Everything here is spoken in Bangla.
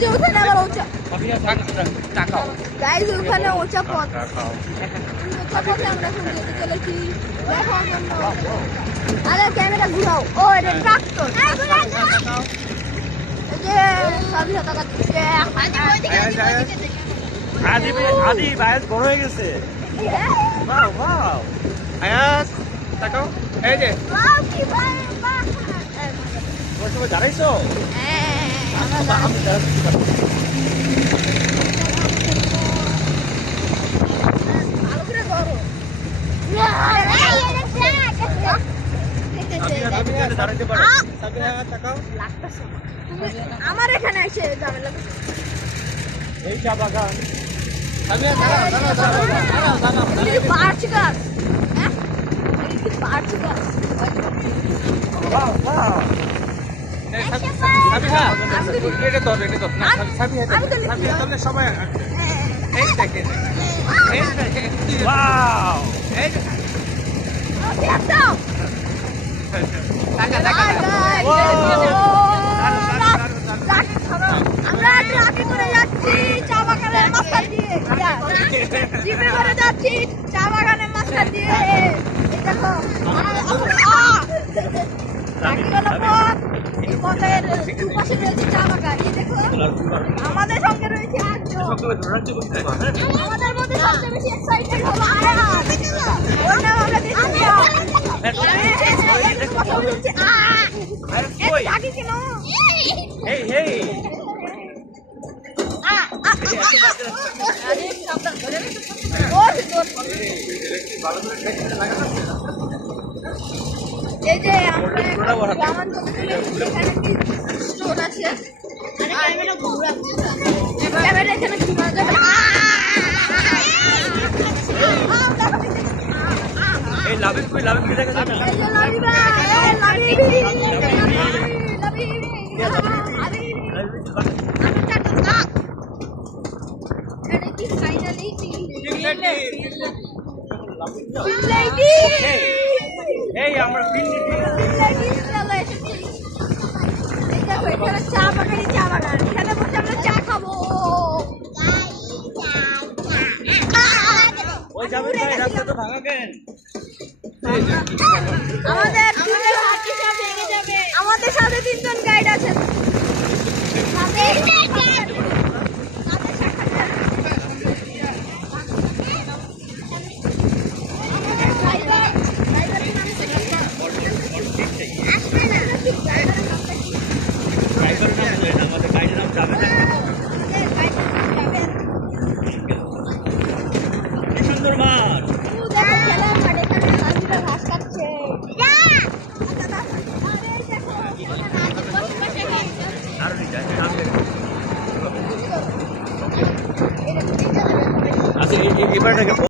যে ওখানে আবার উঁচা গাইজ ওখানে উঁচা পথ উঁচা পথে আমরা এখন যেতে চলেছি দেখার জন্য। আরে ক্যামেরা ঘুরাও। ও এটা ট্রাক্টর। এই যে সবই টাকা দিচ্ছে। আদি বায়াস বড় হয়ে গেছে। ওয়াও ওয়াও আয়াস তাকাও এই যে ওয়াও কি ভাই বাহ। তোমরা সবাই দাঁড়াইছো? হ্যাঁ আমি দাঁড়াচ্ছি। ভালো করে ধরো। দাঁড়াইতে পারো। সাবিনা তাকাও। আমার এখানে এসে ঝামেলা করছে। এই চা বাগান। সাবিনা দাঁড়াও দাঁড়াও দাঁড়াও দাঁড়াও। এটা কি পার্চ গাছ? হ্যাঁ এটা কি পার্চ গাছ? ওয়াও ওয়াও সাবিনা এটা তো না সাবিনা সাবিনা তোমরা সবাই এই দেখেন এই দেখেন ওয়াও এই টাকা টাকা আমরা ট্রাকে করে যাচ্ছি চা বাগানের মাঝখান দিয়ে। জিপে করে যাচ্ছি চা বাগানের মাঝখান দিয়ে। এই দেখো এই পথের দুপাশে রয়েছে চা বাগান। এই দেখো আমাদের সঙ্গে রয়েছে আটজন। আমাদের মধ্যে সবচেয়ে বেশি এক্সাইটেড হলো আয়ান। ওর নাম আমরা দেখছি। কথা বলছি ডাকি কেন? হেই হেই এই যে আমরা গ্রামাঞ্চলে এখানে কি স্টোর আছে। ক্যামেরা এখানে ঘুরা যাবে। এই লাভে কই দেখা যাবে না। এই যে লাবিবা এই লাবিবি এটা কি ফাইনালি এই আমরা চা বাগান চা বাগান এখানে বসে আমরা চা খাবো। ওই যাবেন ভাই রাস্তা তো ভাঙা কেন? আমাদের সাথে তিনজন গাইড আছে। আমাদের গাড়ির নাম যাবে না। কি সুন্দর মাঠ। ঘাস কাটছে। আর আচ্ছা এবারটাকে